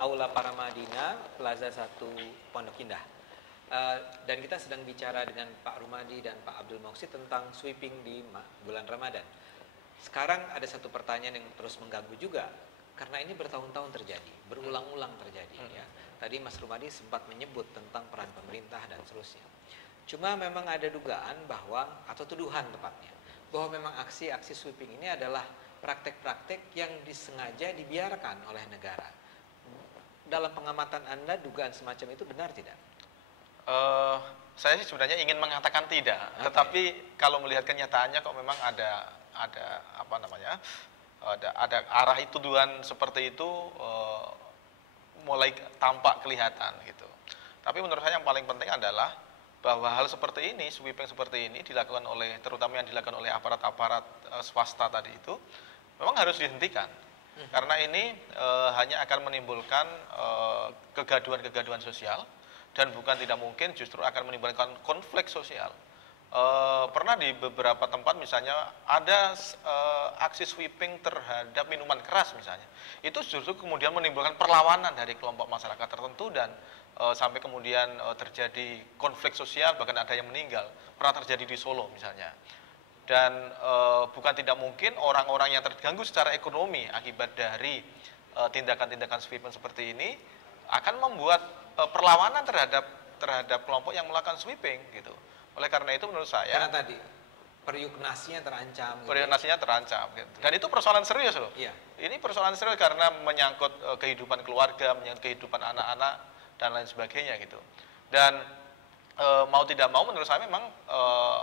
Aula Paramadina, Plaza 1 Pondok Indah. Dan kita sedang bicara dengan Pak Rumadi dan Pak Abdul Moksid tentang sweeping di bulan Ramadan. Sekarang ada satu pertanyaan yang terus mengganggu juga, karena ini bertahun-tahun terjadi, berulang-ulang terjadi. Ya. Tadi Mas Rumadi sempat menyebut tentang peran pemerintah dan seterusnya. Cuma memang ada dugaan bahwa, atau tuduhan tepatnya, bahwa memang aksi-aksi sweeping ini adalah praktek-praktek yang disengaja dibiarkan oleh negara. Dalam pengamatan Anda, dugaan semacam itu benar tidak? Saya sih sebenarnya ingin mengatakan tidak, tetapi kalau melihat kenyataannya kok memang ada apa namanya, ada arah tuduhan seperti itu mulai tampak kelihatan gitu. Tapi menurut saya yang paling penting adalah bahwa hal seperti ini, sweeping seperti ini dilakukan oleh, terutama yang dilakukan oleh aparat-aparat swasta tadi itu, memang harus dihentikan. Karena ini hanya akan menimbulkan kegaduhan-kegaduhan sosial, dan bukan tidak mungkin justru akan menimbulkan konflik sosial. Pernah di beberapa tempat misalnya ada aksi sweeping terhadap minuman keras misalnya, itu justru kemudian menimbulkan perlawanan dari kelompok masyarakat tertentu dan sampai kemudian terjadi konflik sosial, bahkan ada yang meninggal. Pernah terjadi di Solo misalnya. Dan bukan tidak mungkin orang-orang yang terganggu secara ekonomi akibat dari tindakan-tindakan sweeping seperti ini akan membuat perlawanan terhadap kelompok yang melakukan sweeping gitu. Oleh karena itu menurut saya, karena tadi periuknasinya terancam. Periuknasinya terancam. Gitu. Dan itu persoalan serius loh. Iya. Ini persoalan serius karena menyangkut kehidupan keluarga, menyangkut kehidupan anak-anak dan lain sebagainya gitu. Dan mau tidak mau menurut saya memang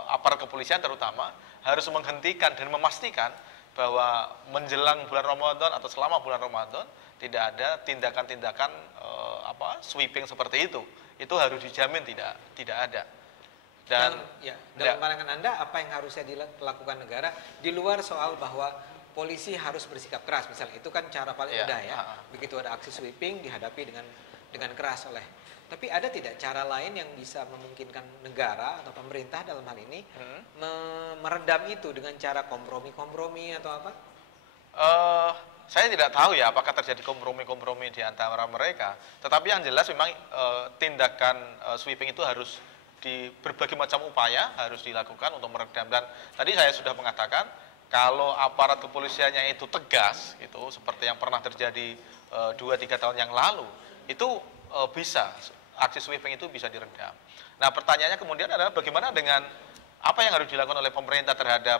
aparat kepolisian terutama harus menghentikan dan memastikan bahwa menjelang bulan Ramadan atau selama bulan Ramadan tidak ada tindakan-tindakan sweeping seperti itu. Itu harus dijamin tidak ada. Dan dalam pandangan Anda apa yang harusnya dilakukan negara di luar soal bahwa polisi harus bersikap keras misalnya, itu kan cara paling mudah ya. Begitu ada aksi sweeping dihadapi dengan keras oleh. Tapi ada tidak cara lain yang bisa memungkinkan negara atau pemerintah dalam hal ini meredam itu dengan cara kompromi-kompromi atau apa? Saya tidak tahu ya apakah terjadi kompromi-kompromi di antara mereka. Tetapi yang jelas memang tindakan sweeping itu harus di berbagai macam upaya harus dilakukan untuk meredam. Dan tadi saya sudah mengatakan kalau aparat kepolisiannya itu tegas, itu seperti yang pernah terjadi 2-3 tahun yang lalu, itu bisa aksi sweeping itu bisa diredam. Nah pertanyaannya kemudian adalah bagaimana dengan apa yang harus dilakukan oleh pemerintah terhadap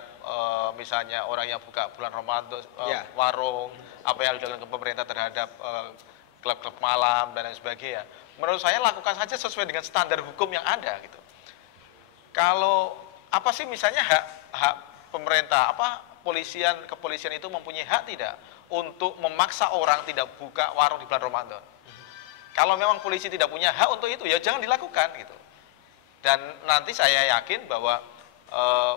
misalnya orang yang buka bulan Ramadan, warung, apa yang harus dilakukan pemerintah terhadap klub-klub malam dan lain sebagainya. Menurut saya lakukan saja sesuai dengan standar hukum yang ada gitu. Kalau apa sih misalnya hak pemerintah, kepolisian itu mempunyai hak tidak untuk memaksa orang tidak buka warung di bulan Ramadan? Kalau memang polisi tidak punya hak untuk itu, ya jangan dilakukan gitu. Dan nanti saya yakin bahwa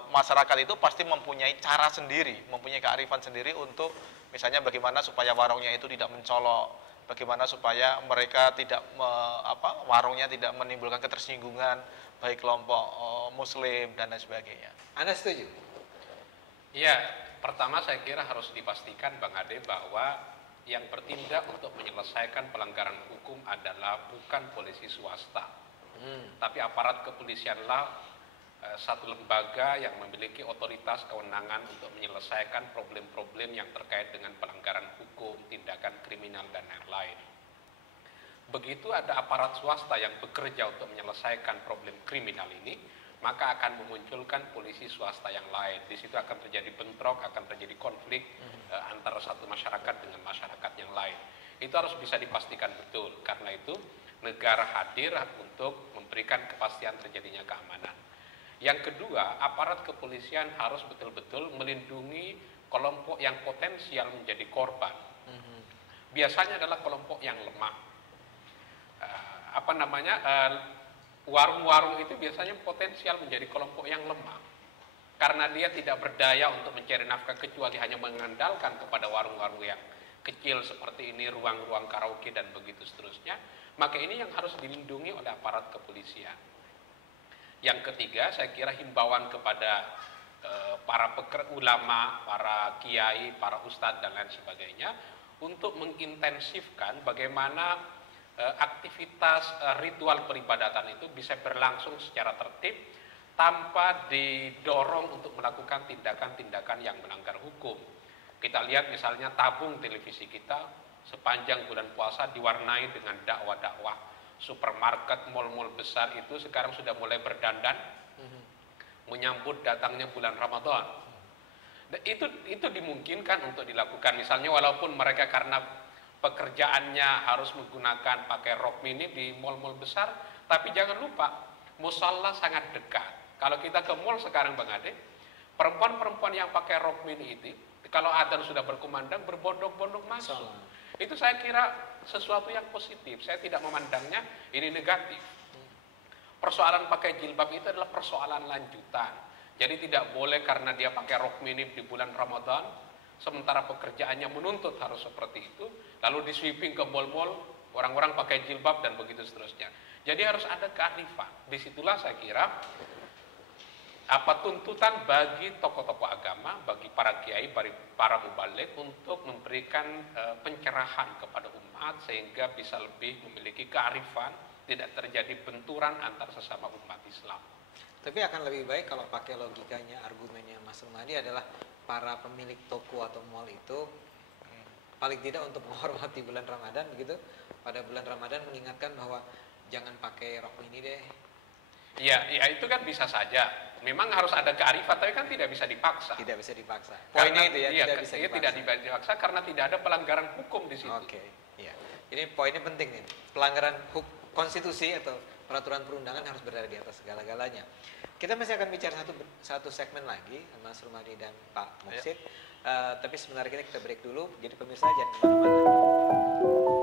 masyarakat itu pasti mempunyai cara sendiri, mempunyai kearifan sendiri untuk misalnya bagaimana supaya warungnya itu tidak mencolok, bagaimana supaya mereka tidak warungnya tidak menimbulkan ketersinggungan baik kelompok muslim dan lain sebagainya. Anda setuju? Iya, pertama saya kira harus dipastikan Bang Ade bahwa yang bertindak untuk menyelesaikan pelanggaran hukum adalah bukan polisi swasta, tapi aparat kepolisianlah satu lembaga yang memiliki otoritas kewenangan untuk menyelesaikan problem-problem yang terkait dengan pelanggaran hukum, tindakan kriminal, dan lain-lain. Begitu ada aparat swasta yang bekerja untuk menyelesaikan problem kriminal ini, maka akan memunculkan polisi swasta yang lain. Di situ akan terjadi bentrok, akan terjadi konflik antara satu masyarakat dengan masyarakat yang lain. Itu harus bisa dipastikan betul. Karena itu negara hadir untuk memberikan kepastian terjadinya keamanan. Yang kedua, aparat kepolisian harus betul-betul melindungi kelompok yang potensial menjadi korban. Biasanya adalah kelompok yang lemah. Warung-warung itu biasanya potensial menjadi kelompok yang lemah. Karena dia tidak berdaya untuk mencari nafkah kecuali hanya mengandalkan kepada warung-warung yang kecil seperti ini, ruang-ruang karaoke dan begitu seterusnya. Maka ini yang harus dilindungi oleh aparat kepolisian. Yang ketiga, saya kira himbauan kepada para ulama, para kiai, para ustadz dan lain sebagainya untuk mengintensifkan bagaimana aktivitas ritual peribadatan itu bisa berlangsung secara tertib tanpa didorong untuk melakukan tindakan-tindakan yang melanggar hukum. Kita lihat misalnya tabung televisi kita sepanjang bulan puasa diwarnai dengan dakwah-dakwah. Supermarket, mal-mal besar itu sekarang sudah mulai berdandan menyambut datangnya bulan Ramadan. Dan itu dimungkinkan untuk dilakukan. Misalnya walaupun mereka karena pekerjaannya harus menggunakan pakai rok mini di mal-mal besar, tapi jangan lupa musalla sangat dekat. Kalau kita ke mall sekarang Bang Ade, perempuan-perempuan yang pakai rok mini itu, kalau adzan sudah berkumandang berbondong-bondong masuk. Itu saya kira sesuatu yang positif. Saya tidak memandangnya ini negatif. Persoalan pakai jilbab itu adalah persoalan lanjutan. Jadi tidak boleh karena dia pakai rok mini di bulan Ramadan, sementara pekerjaannya menuntut harus seperti itu, lalu di sweeping ke mall-mall, orang-orang pakai jilbab dan begitu seterusnya. Jadi harus ada kearifan. Disitulah saya kira apa tuntutan bagi tokoh-tokoh agama, bagi para kiai, bagi para mubalik untuk memberikan pencerahan kepada umat sehingga bisa lebih memiliki kearifan, tidak terjadi benturan antar sesama umat Islam. Tapi akan lebih baik kalau pakai logikanya, argumennya Mas Rumadi adalah para pemilik toko atau mall itu paling tidak untuk menghormati bulan Ramadan begitu, pada bulan Ramadan mengingatkan bahwa jangan pakai rok mini deh. Ya itu kan bisa saja. Memang harus ada kearifan, tapi kan tidak bisa dipaksa. Tidak bisa dipaksa. Poinnya itu ya, iya, tidak bisa dipaksa. Tidak dipaksa karena tidak ada pelanggaran hukum di situ. Oke, iya. Ini poinnya penting nih. Pelanggaran konstitusi atau peraturan perundangan harus berada di atas segala-galanya. Kita masih akan bicara satu segmen lagi, Mas Rumadi dan Pak Muksid. Tapi sebentar kita break dulu. Jadi pemirsa jangan kemana-mana.